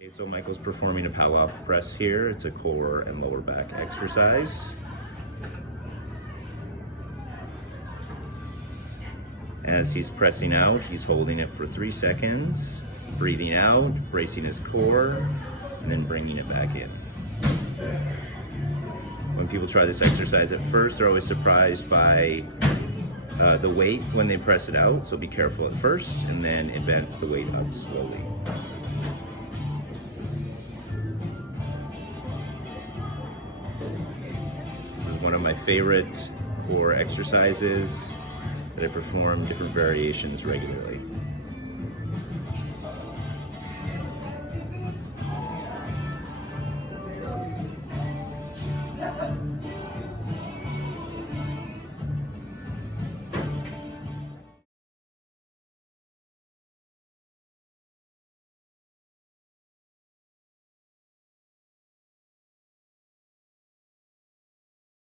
Okay, so Michael's performing a Pow-Wow press here. It's a core and lower back exercise. As he's pressing out, he's holding it for 3 seconds, breathing out, bracing his core, and then bringing it back in. When people try this exercise at first, they're always surprised by the weight when they press it out, so be careful at first, and then advance the weight up slowly. This is one of my favorite core exercises that I perform different variations regularly.